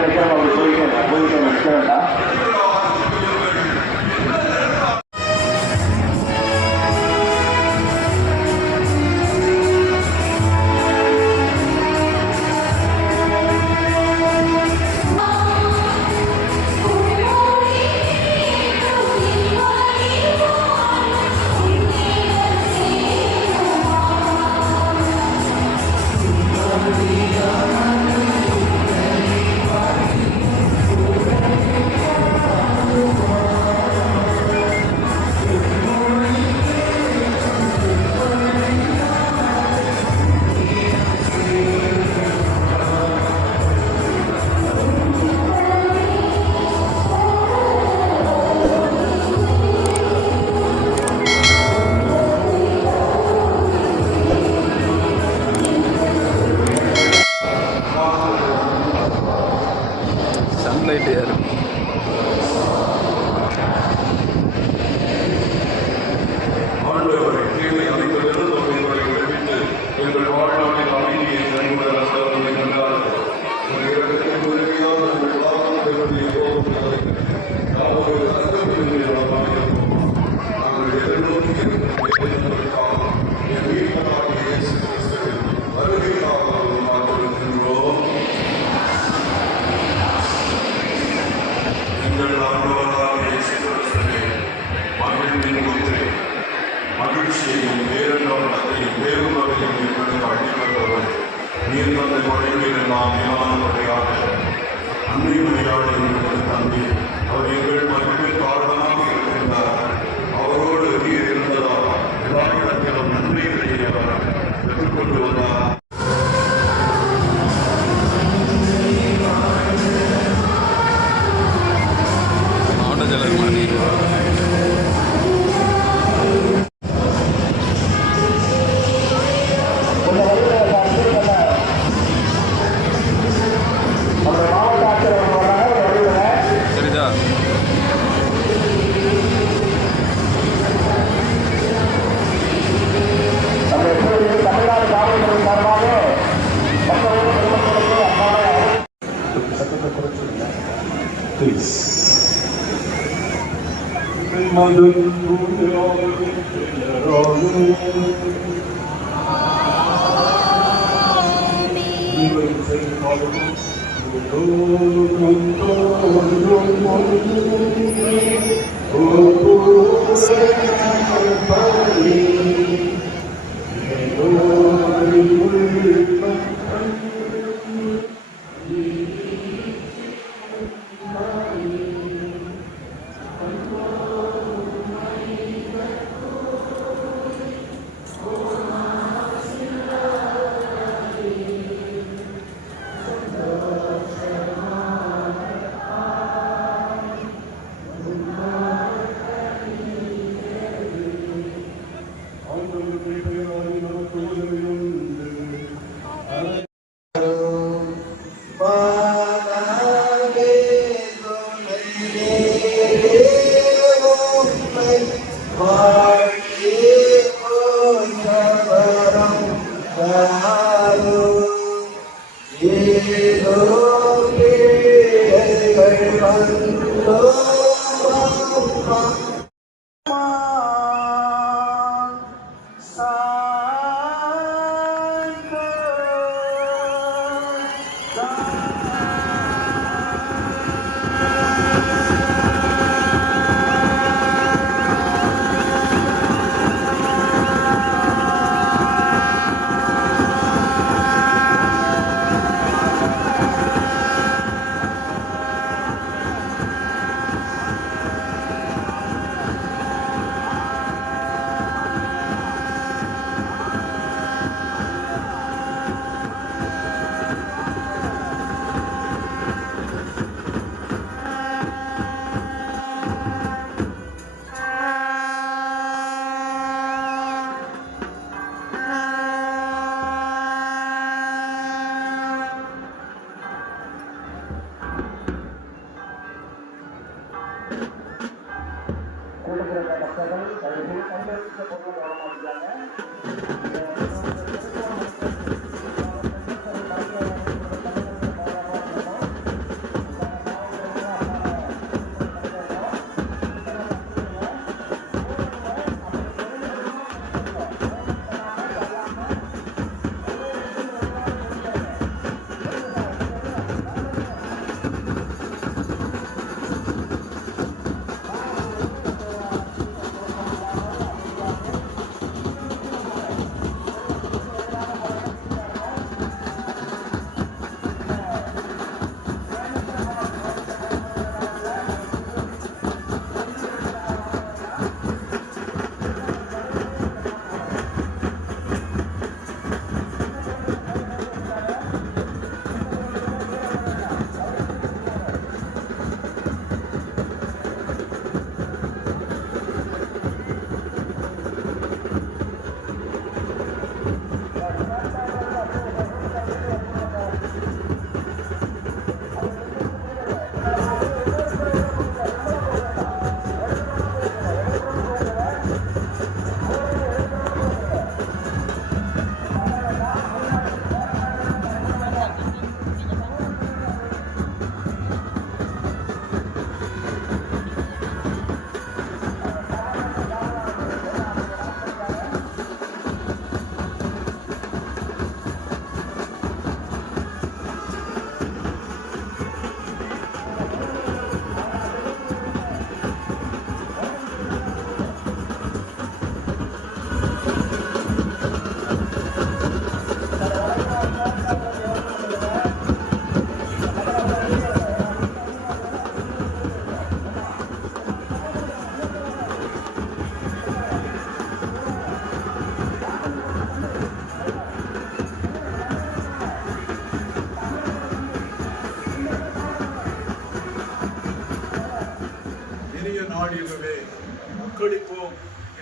நினைக்காம அப்படி போயிட்டு நிற்க வேண்டாம்.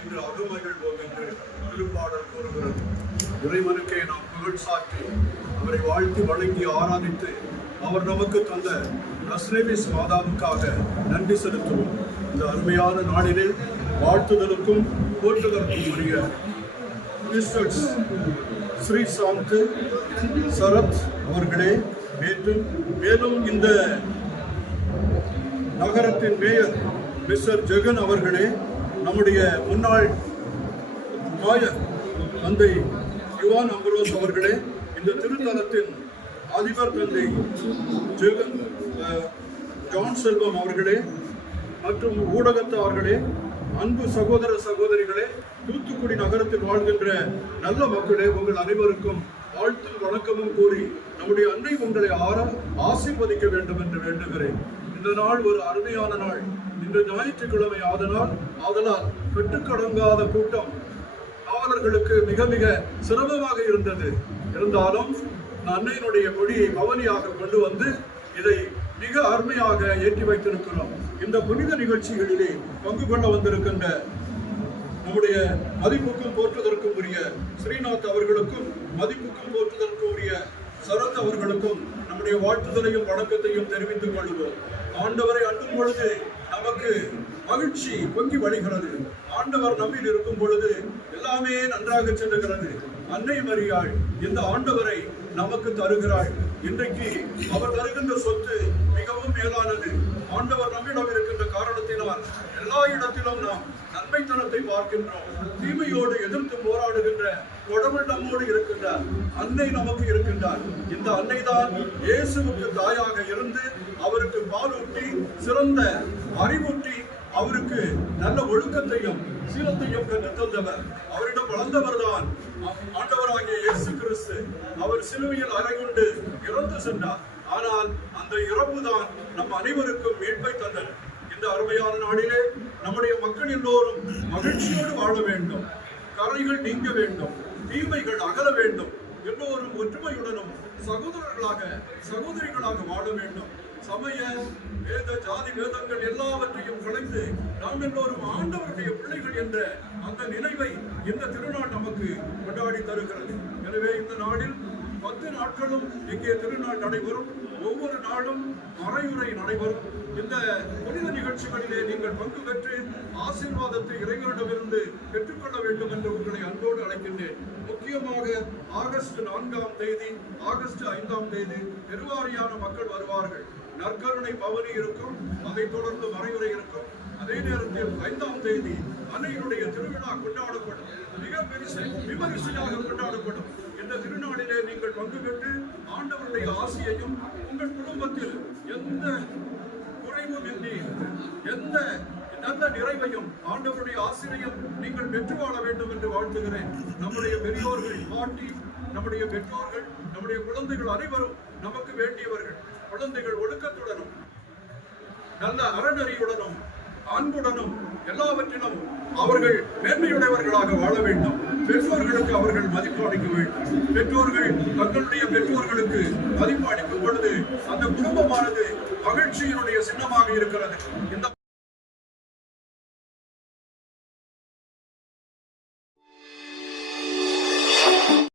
என்று அகமகிழ்வோம் என்று திருப்பாடல் கூறுகிறது. இறைவனுக்கே நாம் புகழ் சாற்றி அவரை வாழ்த்து வழங்கி ஆராதித்து அவர் நமக்கு தந்த நஸ்ரேவிஸ் மாதாவுக்காக நன்றி செலுத்துவோம். இந்த அருமையான நாளிலே வாழ்த்துதலுக்கும் போற்றுதலுக்கும் உரிய மிஸ்டர்ஸ் ஸ்ரீ சாந்த் சரத் அவர்களே, மேலும் இந்த நகரத்தின் மேயர் மிஸ்டர் ஜெகன் அவர்களே, நம்முடைய முன்னாள் மாயர் தந்தை யுவான் அம்பரோஸ் அவர்களே, இந்த திருத்தலத்தின் அதிபர் தந்தை ஜெகன் ஜான் செல்வம் அவர்களே மற்றும் ஊடகத்தார்களே, அன்பு சகோதர சகோதரிகளே, தூத்துக்குடி நகரத்தில் வாழ்கின்ற நல்ல மக்களே, உங்கள் அனைவருக்கும் வாழ்த்தும் வணக்கமும் கூறி நம்முடைய அன்னை உங்களை ஆசீர்வதிக்க வேண்டும் என்று வேண்டுகிறேன். இந்த நாள் ஒரு அருமையான நாள். இன்று ஞாயிற்றுக்கிழமை ஆதலால் கட்டுக்கடங்காத கூட்டம் காவலர்களுக்கு மிக மிக சிரமமாக இருந்தது. இருந்தாலும் அன்னையினுடைய கொடியை பவனியாக கொண்டு வந்து இதை மிக அருமையாக ஏற்றி வைத்திருக்கிறோம். இந்த புனித நிகழ்ச்சிகளிலே பங்கு கொள்ள வந்திருக்கின்ற நம்முடைய மதிப்புக்கும் போற்றுதற்கும் உரிய ஸ்ரீநாத் அவர்களுக்கும் மதிப்புக்கும் போற்றுதற்கும் உரிய சரத் அவர்களுக்கும் நம்முடைய வாழ்த்துதலையும் வணக்கத்தையும் தெரிவித்துக் கொள்வோம். ஆண்டவரை அண்டும் பொழுது நமக்கு மகிழ்ச்சி பொங்கி வழிகிறது. ஆண்டவர் நம்மில் இருக்கும் பொழுது எல்லாமே நன்றாக செல்லுகிறது. அன்னை மரியாள் இந்த ஆண்டவரை நமக்கு தருகிறாள். இன்றைக்கு அவர் தருகின்ற சொத்து மிகவும் மேலானது. ஆண்டவர் நம்மிடம் இருக்கின்ற காரணத்தினால் எல்லா இடத்திலும் நாம் நன்மைத்தனத்தை பார்க்கின்றோம். தீமையோடு எதிர்த்து போராடுகின்ற கடவுள் நம்மோடு இருக்கின்றார். அன்னை நமக்கு இருக்கின்றார். இந்த அன்னை தான் இயேசுவுக்கு தாயாக இருந்து அவருக்கு பாலூட்டி சிறந்த அறிவூட்டி அவருக்கு நல்ல ஒழுக்கத்தையும் சீலத்தையும் கற்றுத் தந்தவர். அவரிடம் வளர்ந்தவர் தான் ஆண்டவராகிய இயேசு கிறிஸ்து. அவர் சிலுவையில் அறையுண்டு இறந்து சென்றார். ஆனால் அந்த இறப்பு தான் நம் அனைவருக்கும் மீட்பை தந்தது. இந்த அருமையான நாளிலே நம்முடைய மக்கள் எல்லோரும் மகிழ்ச்சியோடு வாழ வேண்டும். கரைகள் நீங்க வேண்டும். தீமைகள் அகல வேண்டும். எல்லோரும் ஒற்றுமையுடனும் சகோதரிகளாக வாழ வேண்டும். சமய வேத ஜாதி வேதங்கள் எல்லாவற்றையும் கலைந்து நாம் எல்லோரும் ஆண்டவருடைய பிள்ளைகள் என்ற அந்த நினைவை இந்த திருநாள் நமக்கு கொண்டாடி தருகிறது. எனவே இந்த நாளில் 10 நாட்களும் இங்கே திருநாள் நடைபெறும். ஒவ்வொரு நாளும் மறையுறை நடைபெறும். இந்த புனித நிகழ்ச்சிகளிலே நீங்கள் பங்கு பெற்று ஆசீர்வாதத்தை இறைவனிடமிருந்து பெற்றுக்கொள்ள வேண்டும் என்று உங்களை அன்போடு அழைக்கின்றேன். முக்கியமாக ஆகஸ்ட் 4ஆம் தேதி, ஆகஸ்ட் 5ஆம் தேதி பெருவாரியான மக்கள் வருவார்கள். நற்கருணை பவனி இருக்கும். அதைத் தொடர்ந்து மறைவுரை இருக்கும். அதே நேரத்தில் 5ஆம் தேதி அன்னையினுடைய திருவிழா கொண்டாடப்படும். மிக விமரிசையாக கொண்டாடப்படும். இந்த திருநாளிலே நீங்கள் பங்கு பெற்று ஆண்டவருடைய ஆசியையும் உங்கள் குடும்பத்தில் எந்த குறைவுமின்றி எந்த நல்ல நிறைவையும் ஆண்டவருடைய ஆசிரியம் நீங்கள் பெற்று வாழ வேண்டும் என்று வாழ்த்துகிறேன். நம்முடைய பெரியோர்கள், பாட்டி, நம்முடைய பெற்றோர்கள், நம்முடைய குழந்தைகள் அனைவரும் நமக்கு வேண்டியவர்கள். குழந்தைகள் ஒழுக்கத்துடனும் நல்ல அறநெறியுடனும் அன்புடனும் எல்லாவற்றிலும் அவர்கள் மேன்மையுடையவர்களாக வாழ வேண்டும். பெற்றோர்களுக்கு அவர்கள் மதிப்பு அளிக்க வேண்டும். பெற்றோர்கள் தங்களுடைய பெற்றோர்களுக்கு மதிப்பு அளிக்கும் பொழுது அந்த குடும்பமானது மகிழ்ச்சியினுடைய சின்னமாக இருக்கிறது. இந்த